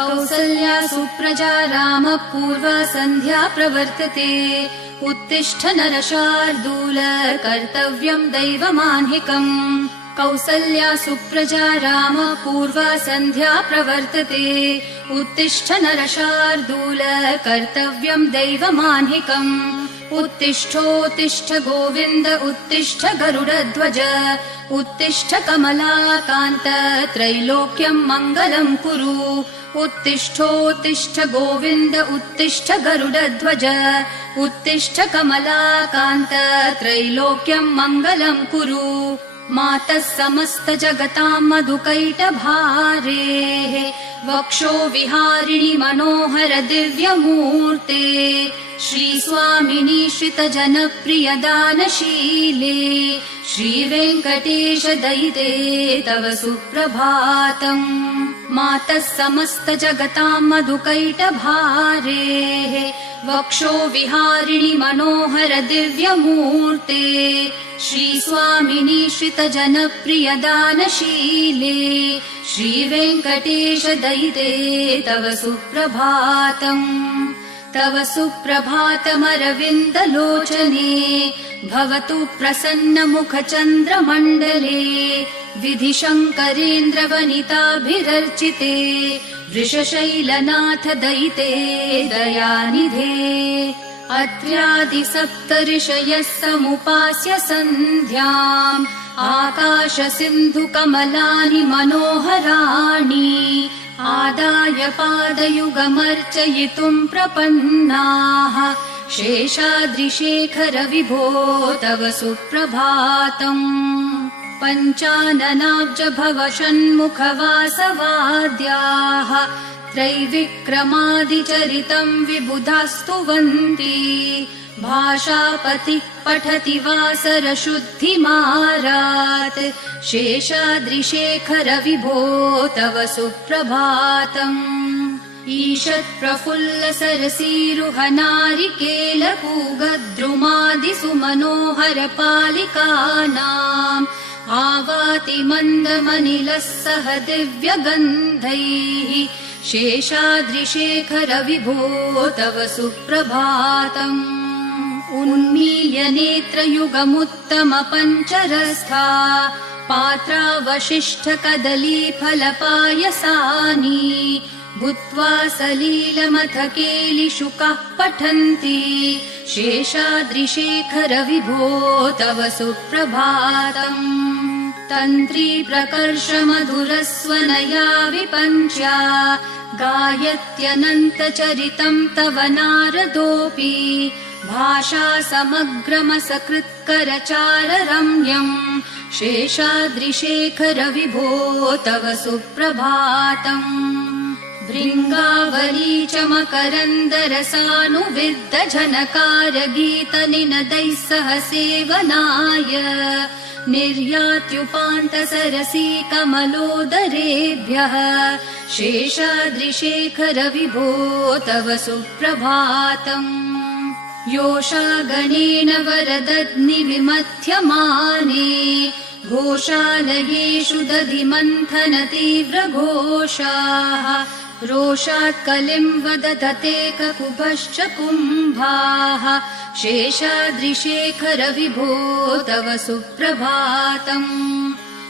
कौसल्या सुप्रजा रामः पूर्वा सन्ध्या प्रवर्तते उत्तिष्ठ नरशार्दूल कर्तव्यम् दैवमाह्निकम् कौसल्या सुप्रजा रामः पूर्वा सन्ध्या प्रवर्तते उत्तिष्ठ नरशार्दूल कर्तव्यम् दैवमाह्निकम् उत्तिष्ठोत्तिष्ठ गोविन्द उत्तिष्ठ गरुडध्वज उत्तिष्ठ कमलाकान्त त्रैलोक्यम् मङ्गलम् कुरु उत्तिष्ठोत्तिष्ठ गोविन्द उत्तिष्ठ गरुडध्वज उत्तिष्ठ कमलाकान्त त्रैलोक्यम् मङ्गलम् कुरु मातः समस्त जगताम् मधुकैटभारेः वक्षो विहारिणि मनोहर दिव्यमूर्ते श्रीस्वामिनि श्रितजनप्रिय दानशीले श्रीवेङ्कटेश दयिते तव सुप्रभातम् मातः समस्त जगताम् मधुकैटभारेः वक्षो विहारिणि मनोहर दिव्यमूर्ते श्रीस्वामिनि श्रितजनप्रिय दानशीले श्रीवेङ्कटेश दयिते तव सुप्रभातम् तव सुप्रभातमरविन्दलोचने भवतु प्रसन्नमुखचन्द्रमण्डले विधिशङ्करेन्द्रवनिताभिरर्चिते वृषशैलनाथ दयिते दयानिधे अत्र्यादिसप्तऋषयः समुपास्य सन्ध्याम् आकाशसिन्धुकमलानि मनोहराणि आदाय पादयुगमर्चयितुम् प्रपन्नाः शेषाद्रिशेखर विभो तव सुप्रभातम् पञ्चाननाब्ज भव षण्मुखवासवाद्याः त्रैविक्रमादिचरितम् विबुधास्तुवन्ति भाषापतिः पठति वासरशुद्धिमारात् शेषाद्रिशेखर विभो तव सुप्रभातम् ईषत्प्रफुल्ल सरसीरुहनारिकेलपूगद्रुमादिसुमनोहर पालिकानाम् आवाति मन्दमनिलः सह दिव्यगन्धैः शेषाद्रिशेखर विभो तव सुप्रभातम् उन्मील्य नेत्रयुगमुत्तम पञ्चरस्था पात्रावशिष्ठ कदलीफलपायसानि भूत्वा सलीलमथ केलिशुकाः पठन्ति शेषाद्रिशेखर विभो तव सुप्रभातम् तन्त्री प्रकर्ष मधुरस्वनया विपञ्च्या गायत्यनन्तचरितम् तव नारदोऽपि भाषा समग्रमसकृत्करचार रम्यम् शेषाद्रिशेखर विभो तव सुप्रभातम् भृङ्गावली च मकरन्दरसानुविद्ध झनकार गीतनिनदैः सह सेवनाय निर्यात्युपान्त सरसी कमलोदरेभ्यः शेषाद्रिशेखर विभो तव सुप्रभातम् योषागणेन वरदग्निविमथ्यमाने घोषालयेषु दधिमन्थन तीव्रघोषाः रोषात् कलिम् वदधते ककुभश्च कुम्भाः शेषाद्रिशेखर विभो तव सुप्रभातम्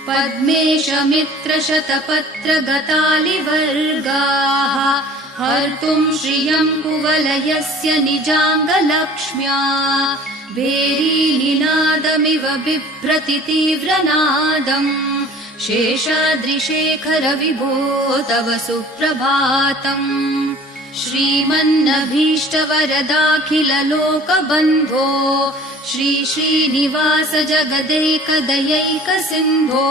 पद्मेशमित्रशतपत्रगतालिवर्गाः हर्तुम् श्रियम् कुवलयस्य निजाङ्गलक्ष्म्या भेरीनिनादमिव बिभ्रति तीव्रनादम् शेषाद्रिशेखर विभो तव सुप्रभातम् श्रीमन्नभीष्टवरदाखिललोकबन्धो श्री श्रीनिवास जगदैकदयैकसिन्धो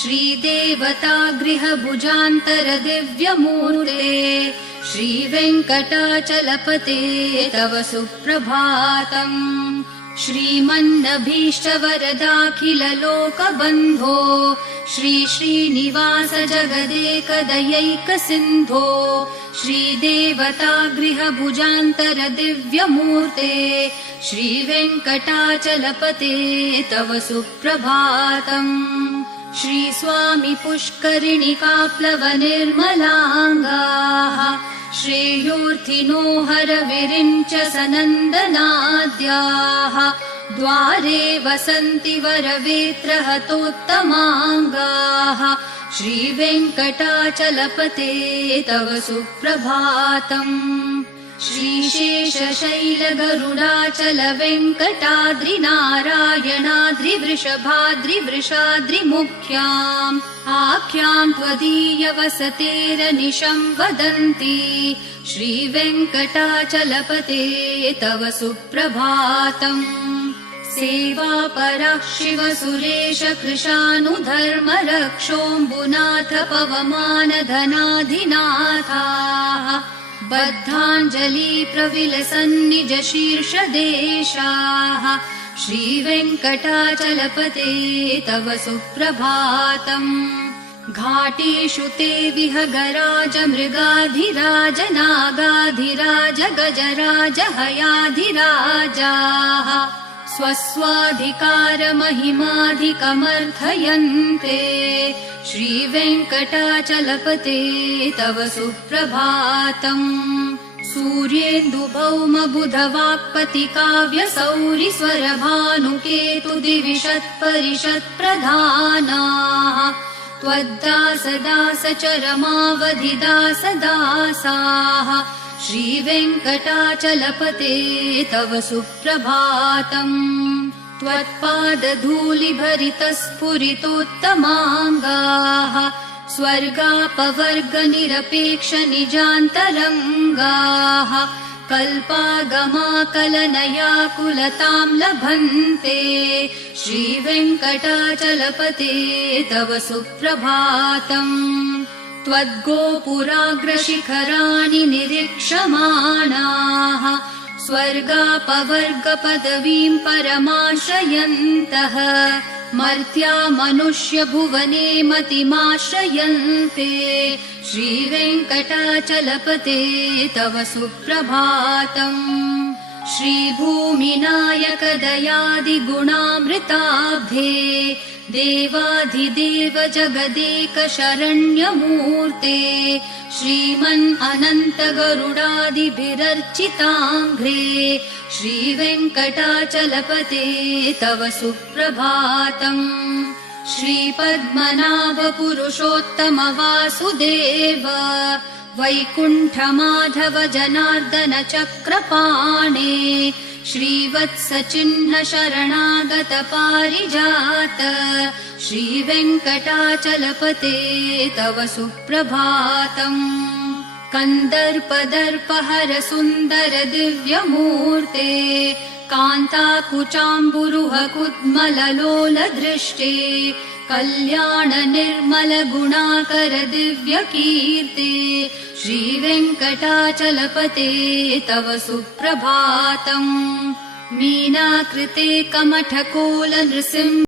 श्रीदेवतागृहभुजान्तर दिव्यमूर्ते श्रीवेङ्कटाचलपते तव सुप्रभातम् श्रीमन्नभीष्टवरदाखिललोकबन्धो श्री श्रीनिवास जगदेकदयैकसिन्धो श्रीदेवतागृहभुजान्तर दिव्यमूर्ते श्रीवेङ्कटाचलपते तव सुप्रभातम् श्रीस्वामी पुष्करिणिकाप्लवनिर्मलाङ्गाः श्रेयोर्थिनो हरविरिञ्च सनन्दनाद्याः द्वारे वसन्ति वरवेत्रहतोत्तमाङ्गाः श्रीवेङ्कटाचलपते तव सुप्रभातम् श्रीशेषशैलगरुडाचल वेङ्कटाद्रिनारायणाद्रिवृषभाद्रिवृषाद्रिमुख्याम् आख्याम् त्वदीयवसतेरनिशम् वदन्ति श्रीवेङ्कटाचलपते तव सुप्रभातम् सेवापरः शिवसुरेश कृशानुधर्म रक्षोऽम्बुनाथ पवमानधनाधिनाथाः बद्धाञ्जलि प्रविलसन्निज शीर्षदेशाः श्रीवेङ्कटाचलपते तव सुप्रभातम् घाटेषु ते विहगराज मृगाधिराज नागाधिराज गजराज हयाधिराजाः स्वस्वाधिकारमहिमाधिकमर्थयन्ते श्रीवेङ्कटाचलपते तव सुप्रभातम् सूर्येन्दुभौमबुधवाक्पतिकाव्यसौरिस्वरभानुकेतुदिविषत्परिषत्प्रधानाः त्वद्दासदासचरमावधिदासदासाः श्रीवेङ्कटाचलपते तव सुप्रभातम् त्वत्पादधूलिभरितस्फुरितोत्तमाङ्गाः स्वर्गापवर्गनिरपेक्षनिजान्तरङ्गाः कल्पागमाकलनयाकुलताम् लभन्ते श्रीवेङ्कटाचलपते तव सुप्रभातम् त्वद्गोपुराग्रशिखराणि निरीक्षमाणाः स्वर्गापवर्गपदवीम् परमाश्रयन्तः मर्त्या मनुष्यभुवने मतिमाश्रयन्ते श्रीवेङ्कटाचलपते तव सुप्रभातम् श्रीभूमिनायक दयादिगुणामृताब्धे देवाधिदेव जगदेक शरण्यमूर्ते श्रीमन् अनन्त गरुडादिभिरर्चिताङ्घ्रे श्रीवेङ्कटाचलपते तव सुप्रभातम् श्रीपद्मनाभ पुरुषोत्तम वासुदेव वैकुण्ठमाधव जनार्दन चक्रपाणे श्रीवत्सचिह्न शरणागत पारिजात श्रीवेङ्कटाचलपते तव सुप्रभातम् कन्दर्पदर्पहर सुन्दर दिव्यमूर्ते कान्ताकुचाम्बुरुह कुड्मललोल दृष्टे कल्याण निर्मल गुणाकर दिव्यकीर्ते श्रीवेङ्कटाचलपते तव सुप्रभातम् मीनाकृते कमठकोल नृसिंह